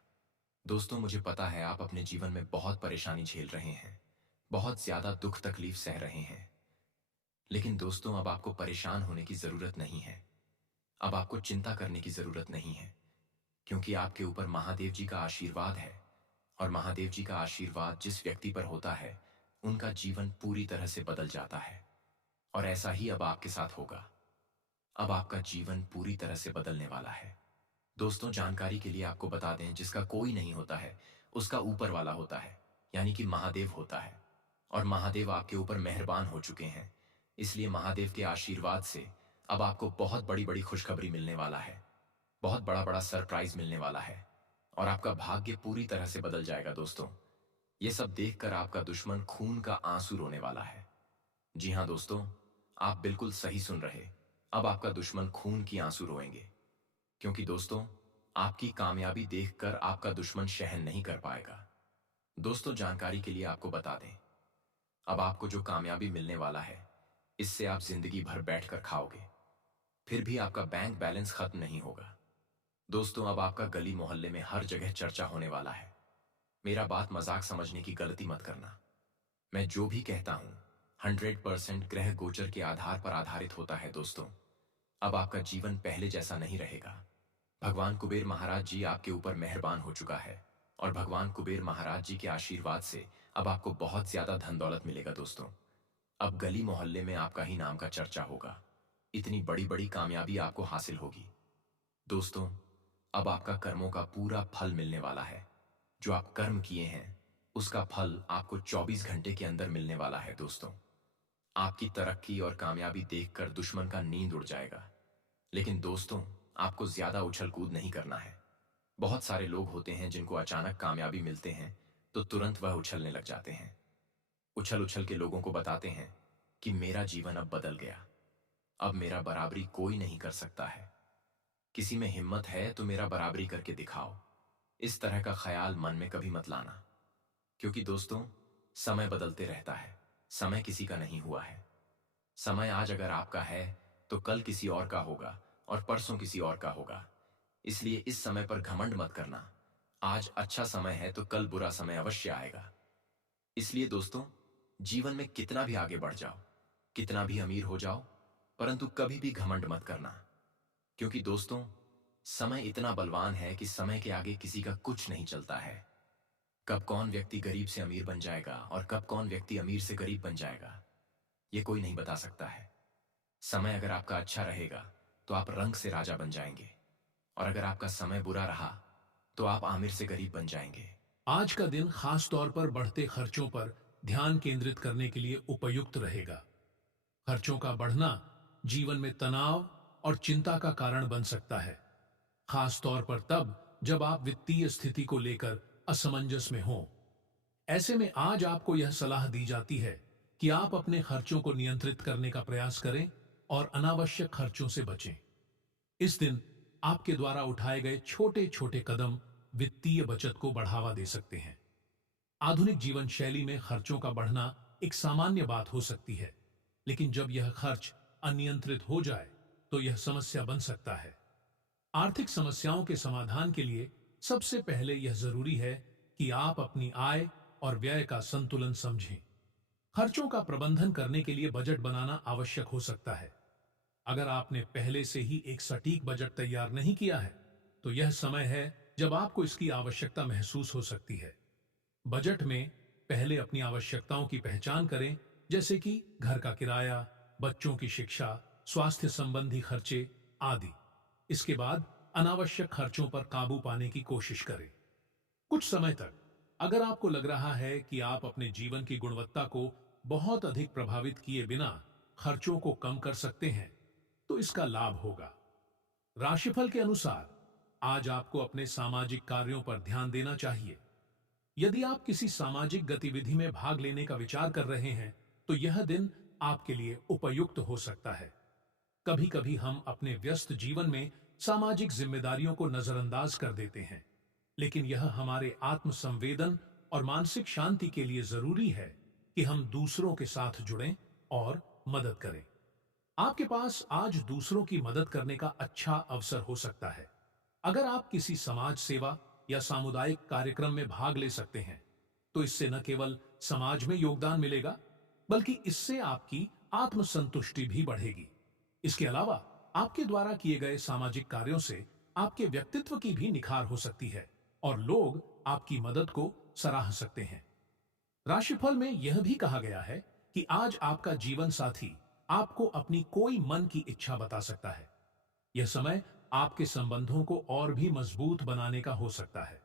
दोस्तों, मुझे पता है आप अपने जीवन में बहुत परेशानी झेल रहे हैं, बहुत ज्यादा दुख तकलीफ सह रहे हैं। लेकिन दोस्तों, अब आपको परेशान होने की जरूरत नहीं है, अब आपको चिंता करने की जरूरत नहीं है, क्योंकि आपके ऊपर महादेव जी का आशीर्वाद है और महादेव जी का आशीर्वाद जिस व्यक्ति पर होता है उनका जीवन पूरी तरह से बदल जाता है। और ऐसा ही अब आपके साथ होगा। अब आपका जीवन पूरी तरह से बदलने वाला है। दोस्तों, जानकारी के लिए आपको बता दें, जिसका कोई नहीं होता है उसका ऊपर वाला होता है, यानी कि महादेव होता है। और महादेव आपके ऊपर मेहरबान हो चुके हैं, इसलिए महादेव के आशीर्वाद से अब आपको बहुत बड़ी बड़ी खुशखबरी मिलने वाला है, बहुत बड़ा बड़ा सरप्राइज मिलने वाला है और आपका भाग्य पूरी तरह से बदल जाएगा। दोस्तों, ये सब देखकर आपका दुश्मन खून का आंसू रोने वाला है। जी हाँ दोस्तों, आप बिल्कुल सही सुन रहे, अब आपका दुश्मन खून की आंसू रोएंगे, क्योंकि दोस्तों, आपकी कामयाबी देखकर आपका दुश्मन सहन नहीं कर पाएगा। दोस्तों, जानकारी के लिए आपको बता दें, अब आपको जो कामयाबी मिलने वाला है इससे आप जिंदगी भर बैठकर खाओगे, फिर भी आपका बैंक बैलेंस खत्म नहीं होगा। दोस्तों, अब आपका गली मोहल्ले में हर जगह चर्चा होने वाला है। मेरा बात मजाक समझने की गलती मत करना। मैं जो भी कहता हूं 100% ग्रह गोचर के आधार पर आधारित होता है। दोस्तों, अब आपका जीवन पहले जैसा नहीं रहेगा। भगवान कुबेर महाराज जी आपके ऊपर मेहरबान हो चुका है और भगवान कुबेर महाराज जी के आशीर्वाद से अब आपको बहुत ज्यादा धन दौलत मिलेगा। दोस्तों, अब गली मोहल्ले में आपका ही नाम का चर्चा होगा, इतनी बड़ी बड़ी कामयाबी आपको हासिल होगी। दोस्तों, अब आपका कर्मों का पूरा फल मिलने वाला है। जो आप कर्म किए हैं उसका फल आपको 24 घंटे के अंदर मिलने वाला है। दोस्तों, आपकी तरक्की और कामयाबी देखकर दुश्मन का नींद उड़ जाएगा। लेकिन दोस्तों, आपको ज्यादा उछल कूद नहीं करना है। बहुत सारे लोग होते हैं जिनको अचानक कामयाबी मिलते हैं तो तुरंत वह उछलने लग जाते हैं, उछल उछल के लोगों को बताते हैं कि मेरा जीवन अब बदल गया, अब मेरा बराबरी कोई नहीं कर सकता है, किसी में हिम्मत है तो मेरा बराबरी करके दिखाओ। इस तरह का ख्याल मन में कभी मत लाना, क्योंकि दोस्तों, समय बदलते रहता है, समय किसी का नहीं हुआ है। समय आज अगर आपका है तो कल किसी और का होगा और परसों किसी और का होगा। इसलिए इस समय पर घमंड मत करना। आज अच्छा समय है तो कल बुरा समय अवश्य आएगा। इसलिए दोस्तों, जीवन में कितना भी आगे बढ़ जाओ, कितना भी अमीर हो जाओ, परंतु कभी भी घमंड मत करना, क्योंकि दोस्तों, समय इतना बलवान है कि समय के आगे किसी का कुछ नहीं चलता है। कब कौन व्यक्ति गरीब से अमीर बन जाएगा और कब कौन व्यक्ति अमीर से गरीब बन जाएगा, ये कोई नहीं बता सकता है। समय अगर आपका अच्छा रहेगा तो आप रंग से राजा बन जाएंगे और अगर आपका समय बुरा रहा तो आप आमिर से गरीब बन जाएंगे। आज का दिन खास तौर पर बढ़ते खर्चों पर ध्यान केंद्रित करने के लिए उपयुक्त रहेगा। खर्चों का बढ़ना जीवन में तनाव और चिंता का कारण बन सकता है, खास तौर पर तब जब आप वित्तीय स्थिति को लेकर असमंजस में हों। ऐसे में आज आपको यह सलाह दी जाती है कि आप अपने खर्चों को नियंत्रित करने का प्रयास करें और अनावश्यक खर्चों से बचें। इस दिन आपके द्वारा उठाए गए छोटे छोटे कदम वित्तीय बचत को बढ़ावा दे सकते हैं। आधुनिक जीवन शैली में खर्चों का बढ़ना एक सामान्य बात हो सकती है, लेकिन जब यह खर्च अनियंत्रित हो जाए तो यह समस्या बन सकता है। आर्थिक समस्याओं के समाधान के लिए सबसे पहले यह जरूरी है कि आप अपनी आय और व्यय का संतुलन समझें। खर्चों का प्रबंधन करने के लिए बजट बनाना आवश्यक हो सकता है। अगर आपने पहले से ही एक सटीक बजट तैयार नहीं किया है, तो यह समय है जब आपको इसकी आवश्यकता महसूस हो सकती है। बजट में पहले अपनी आवश्यकताओं की पहचान करें, जैसे कि घर का किराया, बच्चों की शिक्षा, स्वास्थ्य संबंधी खर्चे आदि। इसके बाद अनावश्यक खर्चों पर काबू पाने की कोशिश करें। कुछ समय तक अगर आपको लग रहा है कि आप अपने जीवन की गुणवत्ता को बहुत अधिक प्रभावित किए बिना खर्चों को कम कर सकते हैं, तो इसका लाभ होगा। राशिफल के अनुसार आज आपको अपने सामाजिक कार्यों पर ध्यान देना चाहिए। यदि आप किसी सामाजिक गतिविधि में भाग लेने का विचार कर रहे हैं, तो यह दिन आपके लिए उपयुक्त हो सकता है। कभी कभी हम अपने व्यस्त जीवन में सामाजिक जिम्मेदारियों को नजरअंदाज कर देते हैं, लेकिन यह हमारे आत्मसंवेदन और मानसिक शांति के लिए जरूरी है कि हम दूसरों के साथ जुड़ें और मदद करें। आपके पास आज दूसरों की मदद करने का अच्छा अवसर हो सकता है। अगर आप किसी समाज सेवा या सामुदायिक कार्यक्रम में भाग ले सकते हैं, तो इससे न केवल समाज में योगदान मिलेगा, बल्कि इससे आपकी आत्मसंतुष्टि भी बढ़ेगी। इसके अलावा आपके द्वारा किए गए सामाजिक कार्यों से आपके व्यक्तित्व की भी निखार हो सकती है और लोग आपकी मदद को सराह सकते हैं। राशिफल में यह भी कहा गया है कि आज आपका जीवन साथी आपको अपनी कोई मन की इच्छा बता सकता है। यह समय आपके संबंधों को और भी मजबूत बनाने का हो सकता है।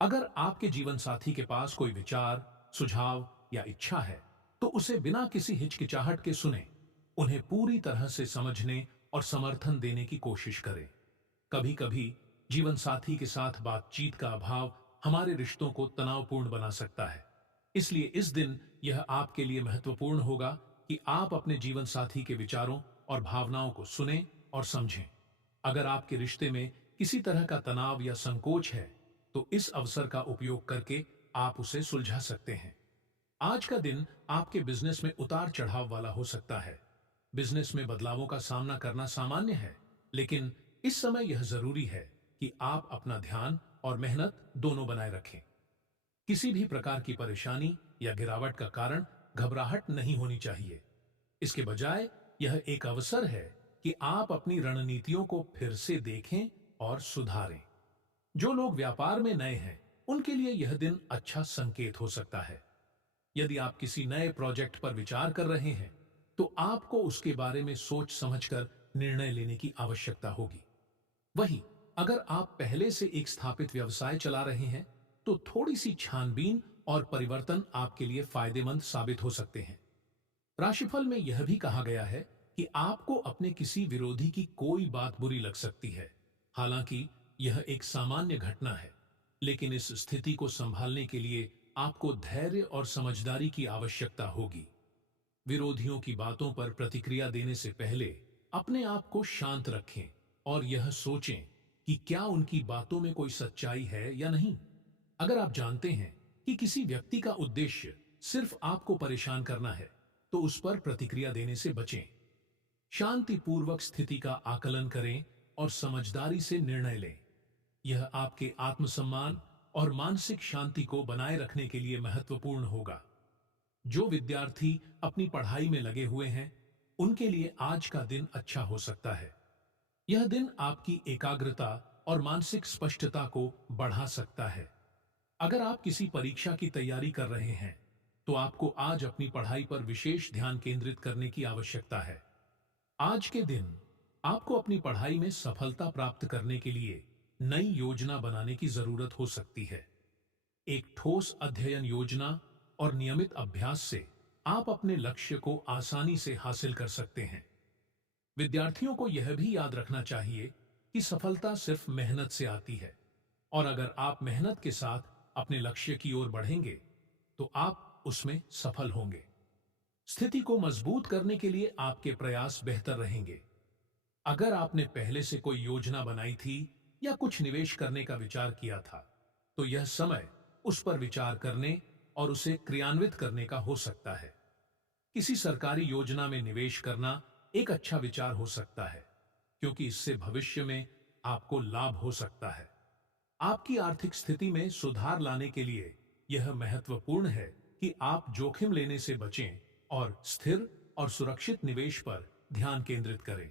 अगर आपके जीवन साथी के पास कोई विचार, सुझाव या इच्छा है, तो उसे बिना किसी हिचकिचाहट के सुने, उन्हें पूरी तरह से समझने और समर्थन देने की कोशिश करें। कभी कभी जीवन साथी के साथ बातचीत का अभाव हमारे रिश्तों को तनावपूर्ण बना सकता है। इसलिए इस दिन यह आपके लिए महत्वपूर्ण होगा कि आप अपने जीवन साथी के विचारों और भावनाओं को सुनें और समझें। अगर आपके रिश्ते में किसी तरह का तनाव या संकोच है, तो इस अवसर का उपयोग करके आप उसे सुलझा सकते हैं। आज का दिन आपके बिजनेस में उतार चढ़ाव वाला हो सकता है। बिजनेस में बदलावों का सामना करना सामान्य है, लेकिन इस समय यह जरूरी है कि आप अपना ध्यान और मेहनत दोनों बनाए रखें। किसी भी प्रकार की परेशानी या गिरावट का कारण घबराहट नहीं होनी चाहिए। इसके बजाय यह एक अवसर है कि आप अपनी रणनीतियों को फिर से देखें और सुधारें। जो लोग व्यापार में नए हैं, उनके लिए यह दिन अच्छा संकेत हो सकता है। यदि आप किसी नए प्रोजेक्ट पर विचार कर रहे हैं, तो आपको उसके बारे में सोच समझकर निर्णय लेने की आवश्यकता होगी। वहीं अगर आप पहले से एक स्थापित व्यवसाय चला रहे हैं, तो थोड़ी सी छानबीन और परिवर्तन आपके लिए फायदेमंद साबित हो सकते हैं। राशिफल में यह भी कहा गया है कि आपको अपने किसी विरोधी की कोई बात बुरी लग सकती है। हालांकि यह एक सामान्य घटना है, लेकिन इस स्थिति को संभालने के लिए आपको धैर्य और समझदारी की आवश्यकता होगी। विरोधियों की बातों पर प्रतिक्रिया देने से पहले अपने आप को शांत रखें और यह सोचें कि क्या उनकी बातों में कोई सच्चाई है या नहीं। अगर आप जानते हैं कि किसी व्यक्ति का उद्देश्य सिर्फ आपको परेशान करना है, तो उस पर प्रतिक्रिया देने से बचें। शांतिपूर्वक स्थिति का आकलन करें और समझदारी से निर्णय लें। यह आपके आत्मसम्मान और मानसिक शांति को बनाए रखने के लिए महत्वपूर्ण होगा। जो विद्यार्थी अपनी पढ़ाई में लगे हुए हैं, उनके लिए आज का दिन अच्छा हो सकता है। यह दिन आपकी एकाग्रता और मानसिक स्पष्टता को बढ़ा सकता है। अगर आप किसी परीक्षा की तैयारी कर रहे हैं, तो आपको आज अपनी पढ़ाई पर विशेष ध्यान केंद्रित करने की आवश्यकता है। आज के दिन आपको अपनी पढ़ाई में सफलता प्राप्त करने के लिए नई योजना बनाने की जरूरत हो सकती है। एक ठोस अध्ययन योजना और नियमित अभ्यास से आप अपने लक्ष्य को आसानी से हासिल कर सकते हैं। विद्यार्थियों को यह भी याद रखना चाहिए कि सफलता सिर्फ मेहनत से आती है, और अगर आप मेहनत के साथ अपने लक्ष्य की ओर बढ़ेंगे तो आप उसमें सफल होंगे। स्थिति को मजबूत करने के लिए आपके प्रयास बेहतर रहेंगे। अगर आपने पहले से कोई योजना बनाई थी या कुछ निवेश करने का विचार किया था, तो यह समय उस पर विचार करने और उसे क्रियान्वित करने का हो सकता है। किसी सरकारी योजना में निवेश करना एक अच्छा विचार हो सकता है, क्योंकि इससे भविष्य में आपको लाभ हो सकता है। आपकी आर्थिक स्थिति में सुधार लाने के लिए यह महत्वपूर्ण है कि आप जोखिम लेने से बचें और स्थिर और सुरक्षित निवेश पर ध्यान केंद्रित करें।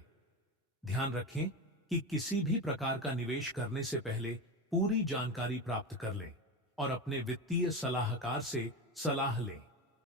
ध्यान रखें कि किसी भी प्रकार का निवेश करने से पहले पूरी जानकारी प्राप्त कर लें और अपने वित्तीय सलाहकार से सलाह लें।